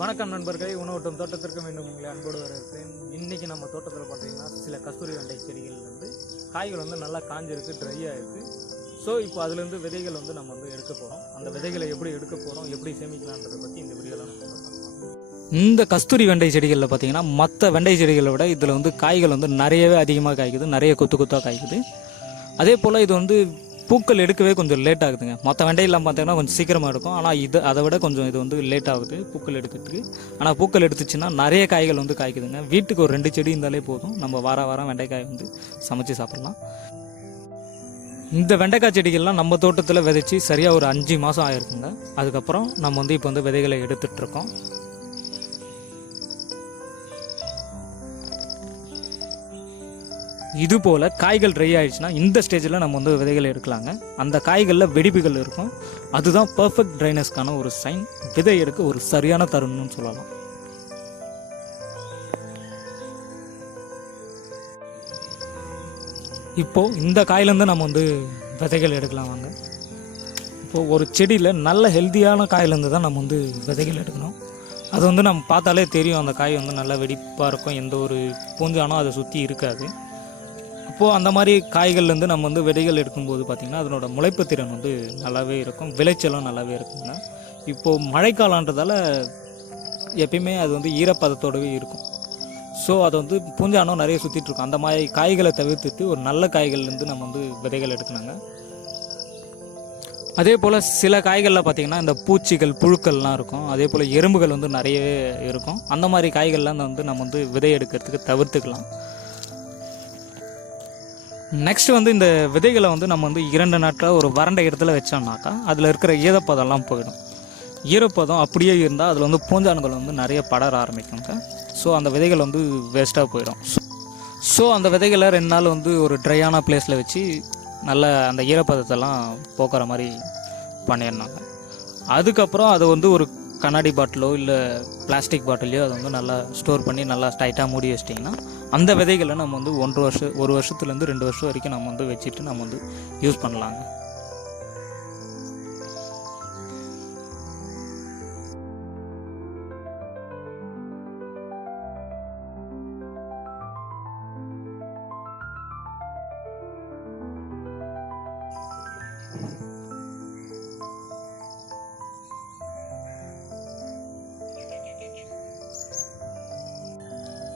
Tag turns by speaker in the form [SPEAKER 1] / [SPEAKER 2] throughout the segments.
[SPEAKER 1] வணக்கம் நண்பர்களே. உணவட்டும் தோட்டத்திற்கு மீண்டும் உங்களை அன்போடு வரவேற்கிறேன். இன்னைக்கு நம்ம தோட்டத்தில் பார்த்தீங்கன்னா சில கஸ்தூரி வெண்டை செடிகள் வந்து காய்கள் வந்து நல்லா காஞ்சிருக்கு ட்ரையாக இருக்குது ஸோ இப்போ அதுலேருந்து விதைகள் வந்து நம்ம வந்து எடுக்க போகிறோம் அந்த விதைகளை எப்படி எடுக்க போகிறோம் எப்படி சேமிக்கலான்றதை பற்றி இந்த வீடியோவில் நம்ம இந்த கஸ்தூரி வெண்டை செடிகளில் பார்த்தீங்கன்னா மற்ற வெண்டை செடிகளை விட இதில் வந்து காய்கள் வந்து நிறையவே அதிகமாக காய்க்குது நிறைய கொத்து கொத்தாக காய்க்குது. அதே போல் இது வந்து பூக்கள் எடுக்கவே கொஞ்சம் லேட் ஆகுதுங்க. மற்ற வெண்டையெல்லாம் பார்த்தீங்கன்னா கொஞ்சம் சீக்கிரமாக இருக்கும் ஆனால் இது அதை விட கொஞ்சம் இது வந்து லேட் ஆகுது பூக்கள் எடுக்கிறதுக்கு. ஆனால் பூக்கள் எடுத்துச்சுன்னா நிறைய காய்கள் வந்து காய்க்குதுங்க. வீட்டுக்கு ஒரு ரெண்டு செடி இருந்தாலே போதும். நம்ம வார வாரம் வெண்டைக்காய் வந்து சமைச்சு சாப்பிட்லாம். இந்த வெண்டைக்காய் செடிகள்லாம் நம்ம தோட்டத்தில் விதைச்சி சரியாக ஒரு அஞ்சு மாதம் ஆயிருக்குங்க. அதுக்கப்புறம் நம்ம வந்து இப்போ வந்து விதைகளை எடுத்துகிட்ருக்கோம் இது போல் காய்கள் ட்ரை ஆயிடுச்சுன்னா இந்த ஸ்டேஜில் நம்ம வந்து விதைகள் எடுக்கலாங்க. அந்த காய்களில் வெடிப்புகள் இருக்கும். அதுதான் பர்ஃபெக்ட் ட்ரைனஸ்க்கான ஒரு சைன் விதை எடுக்க ஒரு சரியான தருணம்னு சொல்லலாம். இப்போது இந்த காயிலேருந்து நம்ம வந்து விதைகள் எடுக்கலாம் வாங்க. இப்போது ஒரு செடியில் நல்ல ஹெல்த்தியான காயிலேருந்து தான் நம்ம வந்து விதைகள் எடுக்கணும். அது வந்து நம்ம பார்த்தாலே தெரியும் அந்த காய் வந்து நல்லா வெடிப்பாக இருக்கும். எந்த ஒரு பூஞ்சானோ அதை சுற்றி இருக்காது. அப்போது அந்த மாதிரி காய்கள்லேருந்து நம்ம வந்து விதைகள் எடுக்கும்போது பார்த்திங்கன்னா அதனோட முளைப்பு திறன் வந்து நல்லாவே இருக்கும் விளைச்சலும் நல்லாவே இருக்குங்க. இப்போது மழைக்காலன்றதால எப்பயுமே அது வந்து ஈரப்பதத்தோடவே இருக்கும். ஸோ அதை வந்து பூஞ்சானம் நிறைய சுற்றிட்டுருக்கும் அந்த மாதிரி காய்களை தவிர்த்துட்டு ஒரு நல்ல காய்கள்லேருந்து நம்ம வந்து விதைகள் எடுக்கணுங்க. அதே போல் சில காய்களில் பார்த்திங்கன்னா இந்த பூச்சிகள் புழுக்கள்லாம் இருக்கும். அதே போல் எறும்புகள் வந்து நிறையவே இருக்கும். அந்த மாதிரி காய்கள்லாம் வந்து நம்ம வந்து விதை எடுக்கிறதுக்கு தவிர்த்துக்கலாம். நெக்ஸ்ட் வந்து இந்த விதைகளை வந்து நம்ம வந்து இரண்டு நாட்கள் ஒரு வறண்ட இடத்துல வச்சோம்னாக்கா அதில் இருக்கிற ஈரப்பதம்லாம் போயிடும். ஈரப்பதம் அப்படியே இருந்தால் அதில் வந்து பூஞ்சானுகள் வந்து நிறைய படர ஆரம்பிக்குங்க. ஸோ அந்த விதைகள் வந்து வேஸ்ட்டாக போயிடும். ஸோ அந்த விதைகளை ரெண்டு நாள் வந்து ஒரு ட்ரையான பிளேஸில் வச்சு நல்ல அந்த ஈரப்பதத்தெல்லாம் போக்குற மாதிரி பண்ணிடணும் அதுக்கப்புறம் அதை வந்து ஒரு கண்ணாடி பாட்டிலோ இல்லை பிளாஸ்டிக் பாட்டிலையோ அதை வந்து நல்லா ஸ்டோர் பண்ணி நல்லா டைட்டாக மூடி வச்சிட்டிங்கன்னா அந்த விதைகளை நம்ம வந்து ஒன்றரை வருஷம் ஒரு வருஷத்துலேருந்து ரெண்டு வருஷம் வரைக்கும் நம்ம வந்து வச்சுட்டு நம்ம வந்து யூஸ் பண்ணலாங்க.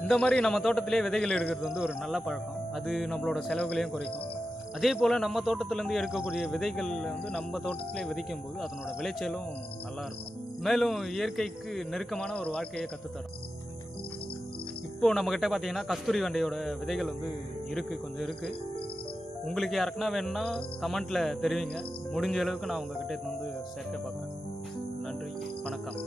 [SPEAKER 1] இந்த மாதிரி நம்ம தோட்டத்திலே விதைகள் எடுக்கிறது வந்து ஒரு நல்ல பழக்கம். அது நம்மளோட செலவுகளையும் குறைக்கும். அதே போல் நம்ம தோட்டத்துலேருந்து எடுக்கக்கூடிய விதைகள் வந்து நம்ம தோட்டத்திலே விதைக்கும் போது அதனோட விளைச்சலும் நல்லா இருக்கும் மேலும் இயற்கைக்கு நெருக்கமான ஒரு வாழ்க்கையை கற்றுத்தரும் இப்போது நம்மக்கிட்ட பார்த்தீங்கன்னா கஸ்தூரி வண்டையோட விதைகள் வந்து இருக்குது கொஞ்சம் இருக்குது உங்களுக்கு யாருக்குன்னா வேணும்னா கமெண்ட்டில் தெரிவிங்க. முடிஞ்ச அளவுக்கு நான் உங்ககிட்ட வந்து சேர்க்க பார்க்குறேன். நன்றி வணக்கம்.